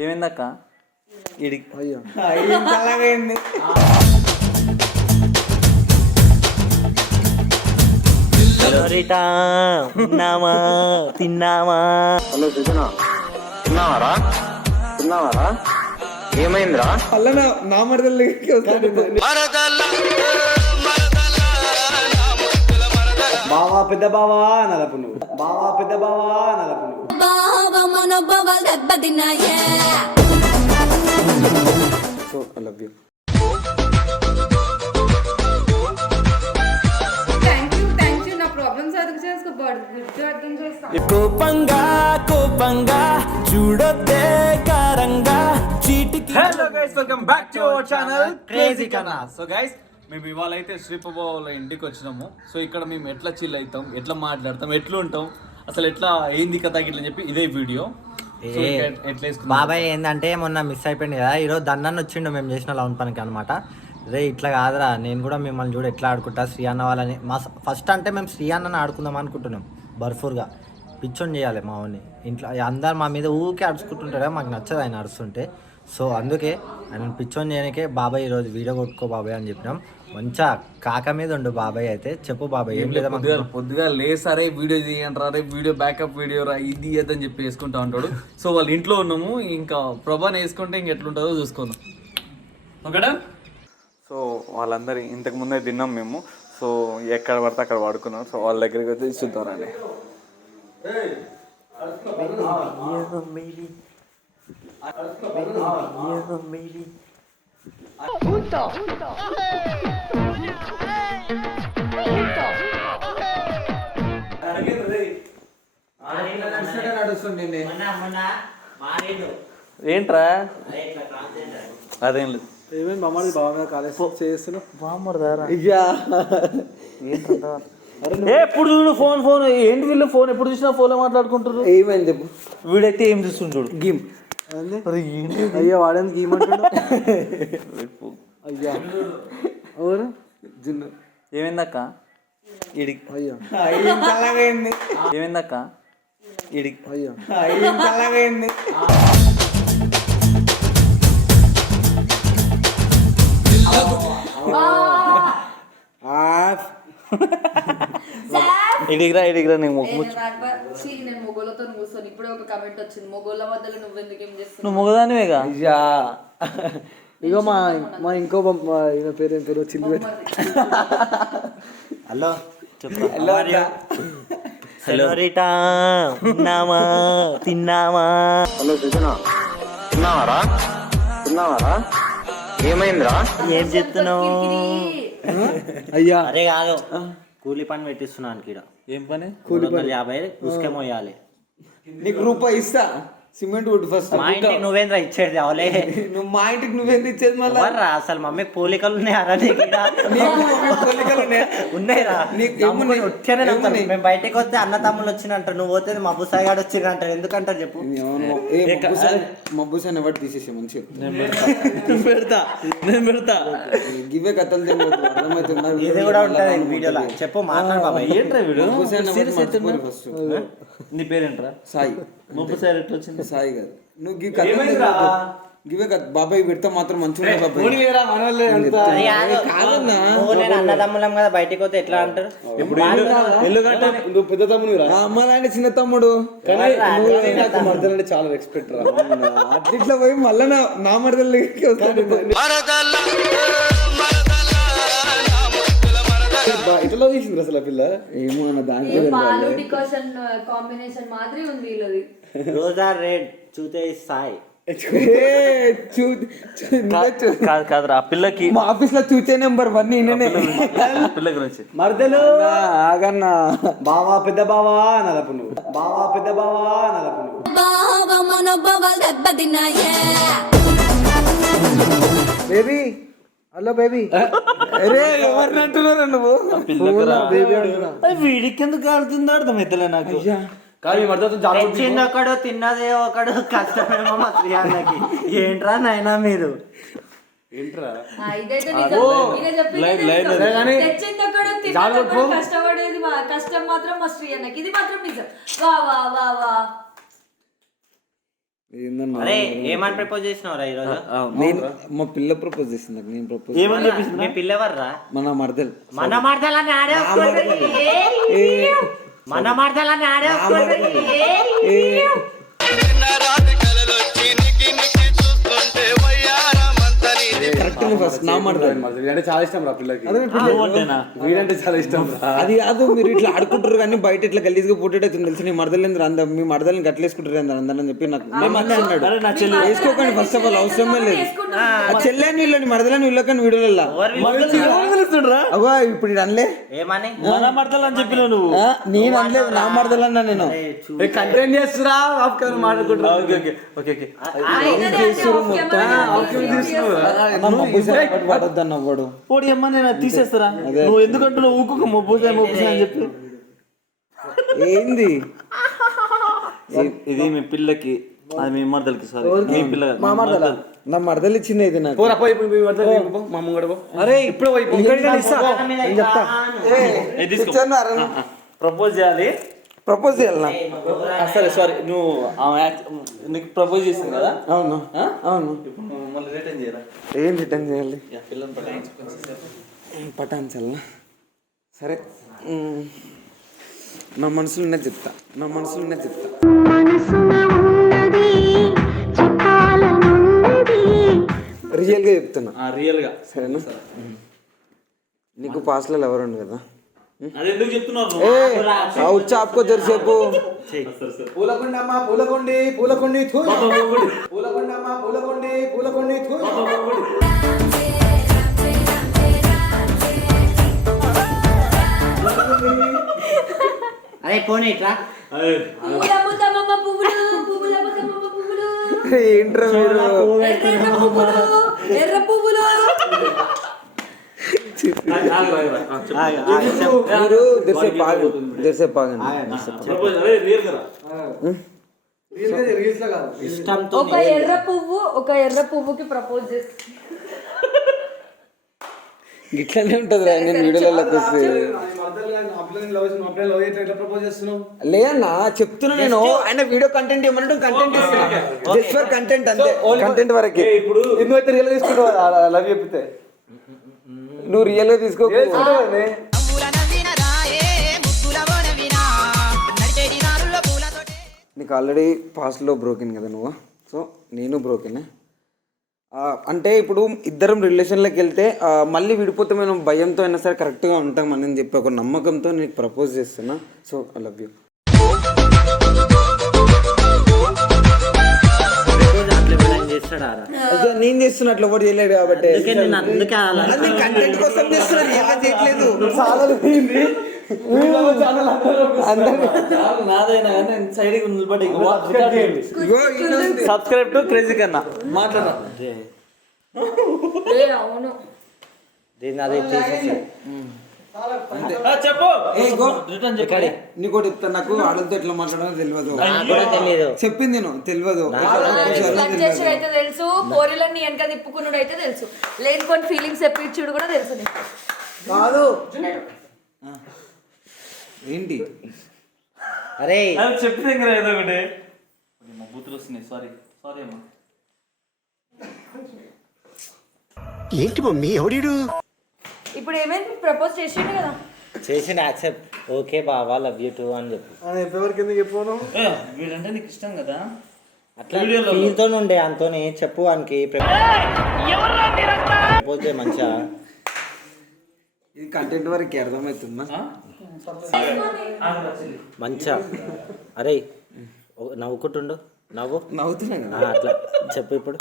ఏమైందక్క ఇడికి తిన్నామా తిన్నామా? హలో సుజనా, తిన్నావారా? తిన్నావారా? ఏమైందిరా? అలా నా మరదలు బావా పెద్ద బావా నలపు నువ్వు, బావా పెద్ద బావా నలపు నువ్వు. So I love you. కోపంగా కోపంగా చూడొద్దే కారంగా చీటికి. Hello guys, welcome back to our channel crazy కన్నా. సో గైస్, మేము ఇవాళ అయితే శ్రీపబాబు వాళ్ళ ఇంటికి వచ్చినాము. సో ఇక్కడ మేము ఎట్లా చిల్ అవుతాం, ఎట్లా మాట్లాడతాం, ఎట్లా ఉంటాం, అసలు ఎట్లా ఏంది కథ ఇట్లా చెప్పి ఇదే వీడియో. బాబాయ్ ఏంటంటే మొన్న మిస్ అయిపోయింది కదా, ఈరోజు దన్నాన్ని వచ్చిండు మేము చేసిన లౌన్ పనికి అనమాట. రే ఇట్లా కాదురా, నేను కూడా మిమ్మల్ని చూడ ఎట్లా ఆడుకుంటా శ్రీ అన్న వాళ్ళని. మా ఫస్ట్ అంటే మేము శ్రీ అన్నని ఆడుకుందాం అనుకుంటున్నాం, బర్ఫూర్గా పిచ్చోని చేయాలి మా వాడిని. ఇంట్లో అందరు మా మీద ఊరికే అడుచుకుంటుంటారా, మాకు నచ్చదు ఆయన అరుస్తుంటే. సో అందుకే ఆయన పిచ్చోని చేయడానికే బాబాయ్ ఈరోజు వీడియో కొట్టుకో బాబాయ్ అని చెప్పినాం. మంచిగా కాక మీద ఉండు బాబాయ్. అయితే చెప్పు బాబాయ్ ఏం లేదా? పొద్దుగా లేసారే వీడియో చేయండి రా, వీడియో బ్యాకప్ వీడియో రా, ఇది అని చెప్పి వేసుకుంటా ఉంటాడు. సో వాళ్ళ ఇంట్లో ఉన్నాము, ఇంకా ప్రభాని వేసుకుంటే ఇంకెట్లుంటుందో చూసుకుందాం. ఓకేనా? సో వాళ్ళందరూ ఇంతకు ముందే తిన్నాం మేము. సో ఎక్కడ పడితే అక్కడ వాడుకున్నాం. సో వాళ్ళ దగ్గరికి వచ్చి చూద్దారండి. ఏంట్రా అదేం లేదు. ఏమేమి మమ్మల్ని బావ మీద కాలేజ్ చేస్తున్నావు? బామ్మర్దారా ఎప్పుడు చూడు ఫోన్ ఫోన్ ఏంటి వీళ్ళు ఫోన్ ఎప్పుడు చూసినా ఫోన్లో మాట్లాడుకుంటారు. ఏమైంది చెప్పు. వీడైతే ఏం చూస్తుంది చూడు, గేమ్. అయ్యా వాడేందుకు గేమ్ అంటాడు? అయ్యా ఎవరు? జిన్ను. ఏమైందక్క ఇడికి? అయ్యా ఏమైందక్క ఇడికి? అయ్యా ఇడిగిరా ఇడిగిరా. నేను మొగోళ్ళతో కూర్చొని ఇప్పుడే ఒక కమెంట్ వచ్చింది, మొగోళ్ళ మధ్యలో నువ్వెందుకు ఏం చేస్తున్నావు? నువ్వు మొగదానివేగా. అయ్యా ఇగో మా ఇంకో పేరు ఏం పేరు వచ్చింది? హలో చెప్పు. హలో రీటా, తిన్నామా తిన్నామా? హలో సుజనా, తిన్నావారా? తిన్నావారా? ఏమైందిరా? ఏం చెప్తున్నావు? అయ్యా అరే కాదు, కూలి పని పెట్టిస్తున్నాను ఇక్కడ. ఏం పని? 250 ఉసుకే మోయాలి. నీకు రూపాయి ఇస్తా, సిమెంట్ కొట్టు ఫస్ట్. మా ఇంటికి నువ్వేంద్రా ఇచ్చేది? అవలే నువ్వు మా ఇంటికి నువ్వేంది ఇచ్చేది? మళ్ళీ అసలు మమ్మీకి పోలికలు ఉన్నాయరా? ఉన్నాయిరా. మేము బయటకు వస్తే అన్న తమ్ముళ్ళు వచ్చినంటారు, నువ్వు పోతే మబ్బు సాయిగాడు వచ్చిందంటారు. ఎందుకంటారు చెప్పు? మబ్బుసాని ఎవరు తీసేసి మంచిగా నేను పెడతా గివే కథలు అర్థమవుతుందా? ఇది కూడా ఉంటుంది వీడియోలో. చెప్పు మాట్లాడు బాబాయ్. ఏంట్రా వీడు? ఫస్ట్ నీ పేరేంట్రా? సాయి. ముప్పు సార్ ఎట్లా వచ్చింది? సాయి గారు నువ్వు గివే కదా బాబాయ్ పెడతా మాత్రం మంచిగా అన్నదమ్ములం కదా, బయటకు పోతే ఎట్లా అంటారు? నువ్వు పెద్ద తమ్ముడు అమ్మాలంటే చిన్న తమ్ముడు, కానీ మరదలంటే చాలా రెస్పెక్ట్ రా. అట్లా పోయి మళ్ళా నా మరదలు ఇట్లా తీసింది అసలు ఆ పిల్ల. ఏమో అన్న దాంట్లో కాంబినేషన్ మాదిరి ఉంది వీళ్ళది. రోజా రెడ్ చూతే సాయి. కాదురా ఆ పిల్లకి మా ఆఫీస్ లో చూసే నెంబర్ 1 పిల్ల గురించి. మరదలు ఆగన్నా, బావా పెద్ద బావా నలపు నువ్వు, బావా పెద్ద బావా నలపు నువ్వు. Baby hello baby. అరే ఎవరిని అంటున్నారా నువ్వు? వీడికి ఎందుకు ఆడుతుందో అర్థమైతలే నాకు. ఒకడు తిన్నదే ఒకడు కష్టమేమో మా శ్రీయాన్నకి. ఏంట్రా నాయనా మీరు? ఏంట్రా ఇదైతే నిజం. ఈయన చెప్పింది నిజం. తెచ్చిందొక్కడు, తిన్నదొక్కడు, కష్టపడేది కష్టం మాత్రం మా శ్రీ అన్నకి. ఇది మాత్రం నిజం. వా వా వా వా. అరే ఏమని ప్రపోజ్ చేసినావురా ఈరోజు? మా పిల్ల ప్రపోజ్ చేసింది నాకు. నేను ప్రపోజ్ మీ పిల్ల ఎవర్రా? మన మరదలు. మన మరదలని ఆడే మన మరదలని ఆడే కరెక్ట్ ఫస్ట్ నా మరదలు అంటే చాలా ఇష్టం రా పిల్లకి. వీడంటే చాలా ఇష్టం. అది కాదు, మీరు ఇట్లా ఆడుకుంటారు కానీ బయట ఇట్లా గలీజ్గా పోటీ అవుతుంది తెలుసు. నీ మరదలు ఎందుకు అంద మీ మరదల్ని గట్లేసుకుంటారు అందరని చెప్పి నాకు అన్నాడు. వేసుకోకండి ఫస్ట్ ఆఫ్ ఆల్, అవసరమే లేదు. చెల్లెని వీళ్ళని మరదలని వీళ్ళకని వీడియోలలో అవ్వా ఇప్పుడు ఇది అనలే ఏమని మన మడతలు అని చెప్పిన నువ్వు. నేను అనలేదు, నా మరదలు అన్నా నేను. కంటెంట్ చేస్తురా మాట్లాడుకుంటున్నా. పడొద్దన్నవాడు పోటీ అమ్మ నేను తీసేస్తారా? నువ్వు ఎందుకంటున్నావు ఊకొక మొబ్బుసా అని చెప్పి. ఏంది ఇది మీ పిల్లకి, అది మీ మరదలకి. సారీ మీ పిల్ల నా మరదలు ఇచ్చింది ఇది నాకు. మా ముంగడు అరే ఇప్పుడు ప్రపోజ్ చేయాలి. ప్రపోజ్ చేయాలన్నా? సరే సారీ, నువ్వు నీకు ప్రపోజ్ చేసింది కదా. అవును అవును. మళ్ళీ రిటర్న్ చేయరా? ఏం రిటర్న్ చేయాలి? పిల్లలు పటాన్చల్నా? సరే నా మనసులోనే చెప్తా, నా మనసులోనే చెప్తా. రియల్గా చెప్తున్నా. రియల్గా సరేనా? నీకు పాస్లలో ఎవరు కదా? అది ఎందుకు చెప్తున్నారు? వచ్చి ఆపుకో జరిసేపు. పూలకొండమ్మ పూలకొండి పూలకొండి పూలకొండమ్మ పూలకొండి పూలకొండి. అరే పోనీ ఇట్లా ఏంట్రా మీరు? ఎర్ర పువ్వులు మీరు దర్సేపు ఆగండి. ఒక ఎర్ర పువ్వుకి ప్రపోజ్ చేస్తా. ఇట్లానే ఉంటది. నేను వీడియోలోకి వస్తే లేదన్నా చెప్తున్నా. నేను ఆయన వీడియో కంటెంట్ ఏమన్నా కంటెంట్ ఇస్తున్నా, జస్ట్ ఫర్ కంటెంట్ అంతే. కంటెంట్ వరకే. ఇప్పుడు నువ్వైతే రియల్ తీసుకుంటావు లవ్ చెప్పితే. నువ్వు రియల్ గా తీసుకో. నీకు ఆల్రెడీ పాస్ట్లో బ్రోకెన్ కదా నువ్వు, సో నేను బ్రోకెనే. అంటే ఇప్పుడు ఇద్దరం రిలేషన్లోకి వెళ్తే మళ్ళీ విడిపోతే మనం భయంతో అయినా సరే కరెక్ట్గా ఉంటాం అని చెప్పి ఒక నమ్మకంతో నీకు ప్రపోజ్ చేస్తున్నా. So I love you. నేను చేస్తున్నా, అట్లా ఎవరు చేయలేడు కాబట్టి. కంటెంట్ కోసం చేస్తున్నా, ఏమీ చేయట్లేదు. సబ్స్క్రైబ్ టు క్రేజీ కన్నా మాట్లాడ. అవును చెప్పు. నీకోటి చెప్తా, నాకు ఆడలతో ఎట్లా మాట్లాడాలో తెలియదు. చెప్పింది నేను తెలియదు. అయితే తెలుసు, పోరీలన్నీ వెనక తిప్పుకున్నాడు అయితే తెలుసు, లేనిపోయిన ఫీలింగ్స్ చెప్పించుడు కూడా తెలుసు నీకు. కాదు ఏంటి? అరే చెప్పింది ఇంకా ఏదో ఒకటి. మా బూతులు వస్తున్నాయి. సారీ సారీ అమ్మా. ఏంటి మమ్మీ ఎవడీడు? ఇప్పుడు ఏమైంది? ప్రపోజ్ చేసిండు కదా. చేసిన యాక్సెప్ట్. ఓకే బావా లవ్ యూ టూ అని చెప్పు. వీడంటే నీకు ఇష్టం కదా, అట్లా ఫీల్తో ఉండే అంతోనే చెప్పు వానికి. ప్రపోజ్ చేయ మంచిగా. ఇది కంటెంట్ వరకు అర్థమవుతుందా? మంచిగా. అరే నవ్వుకుంటుండు, నవ్వుతున్నా అట్లా చెప్పు. ఇప్పుడు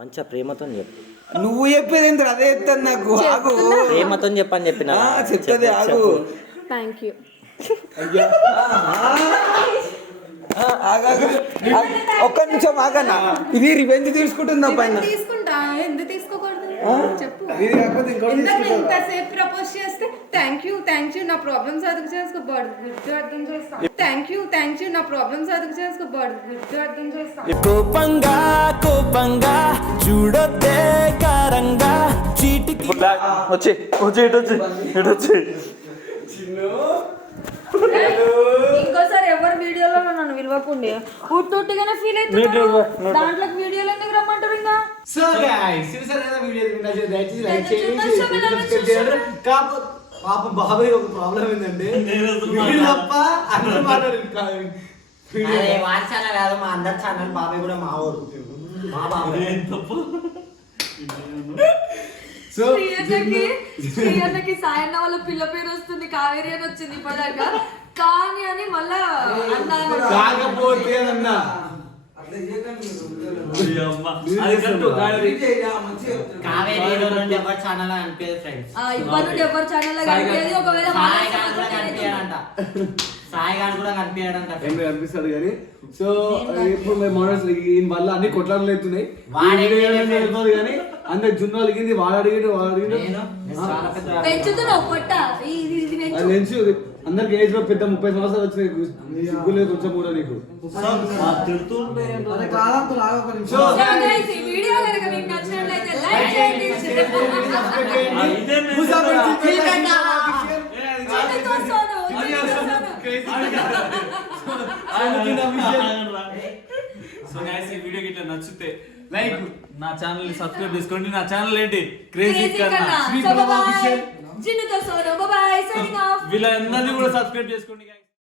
మంచిగా ప్రేమతో చెప్పు. నువ్వు చెప్పేది ఏంటి? అదే చెప్తాను నాకు. ఆగు, ప్రేమతో చెప్పని చెప్పిన చెప్తుంది. ఆగు. Thank you. ఒక్క నిమిషం ఆగన్నా. ఇది రివెంజ్ తీసుకుంటుందా పైన? తీసుకుంటా, ఎందుకు తీసుకోకూడదు చెప్పు. ఇంతసేపు ప్రపోజ్ చేస్తే థ్యాంక్ యూ నా ప్రాబ్లమ్స్ అదుపు చేసుకోబడదు, గుర్తు అర్థం చేస్తా. థ్యాంక్ యూ నా ప్రాబ్లమ్స్ అదుపు చేసుకోబడదు, గుర్తు అర్థం చేస్తా. కోపంగా చూడొద్దే. కారంగా చీటికి వచ్చి ఇటు ఇంకోసారి ఎవరు వీడియోలో నన్ను విలువకుండే ఉట్టుగానే ఫీల్ అవుతున్నారు దాంట్లోకి వీడియోలు ఎందుకు రమ్మంటారు ఇంకా సో గైస్ చూసారు కదా వీడియో దయచేసి లైక్ చేయండి సబ్స్క్రైబ్ చేయండి. కాకపోతే పాప బాబాయ్ ఒక ప్రాబ్లం ఏంటంటే వీడు తప్ప అందరూ మాట్లాడారు. వారి ఛానల్ కాదు మా అందరి ఛానల్ బాబాయ్ కూడా మా ఊరు మా బాబాయ్ సో శ్రీయన్నకి సాయన్న వాళ్ళ పిల్ల పేరు వస్తుంది కావేరి అని వచ్చింది ఇప్పటిదాకా కానీ అని మళ్ళా అన్నాను కాకపోతే అన్నా కావేరీ నుండి ఎవరి ఛానల్ అనిపించదు ఫ్రెండ్స్ ఇప్పటి నుండి ఎవరి ఛానల్ కనిపించేది ఒకవేళ సాయి గారు కూడా కనిపించాడంట సాయి గారు కూడా కనిపించాడంట ఏమి అనిపిస్తాడు కానీ సో ఇప్పుడు మేము మోడల్స్ ఈయన వల్ల అన్ని కొట్లాటలు అవుతున్నాయి వెళ్ళిపోదు కానీ అందరు జున్ను అడిగింది వాడు అడిగిండు పెంచుతున్నావు పొట్ట అది నుంచి అందరికి ఏజ్ లో పెద్ద 30 సంవత్సరాలు వచ్చినాయి సిగ్గు లేదు కొంచెం కూడా నీకు వీడియో కనుక మీకు నచ్చినట్లయితే లైక్ చేయండి సో గైస్ ఈ వీడియోకి ఇట్లా నచ్చితే లైక్ నా ఛానల్ ని సబ్స్క్రైబ్ చేసుకోండి. నా ఛానల్ ఏంటి క్రేజీ కన్నా జిన్నుతో సోను బాయ్ సైనింగ్ ఆఫ్ వీళ్ళందరినీ కూడా సబ్స్క్రైబ్ చేసుకోండి guys.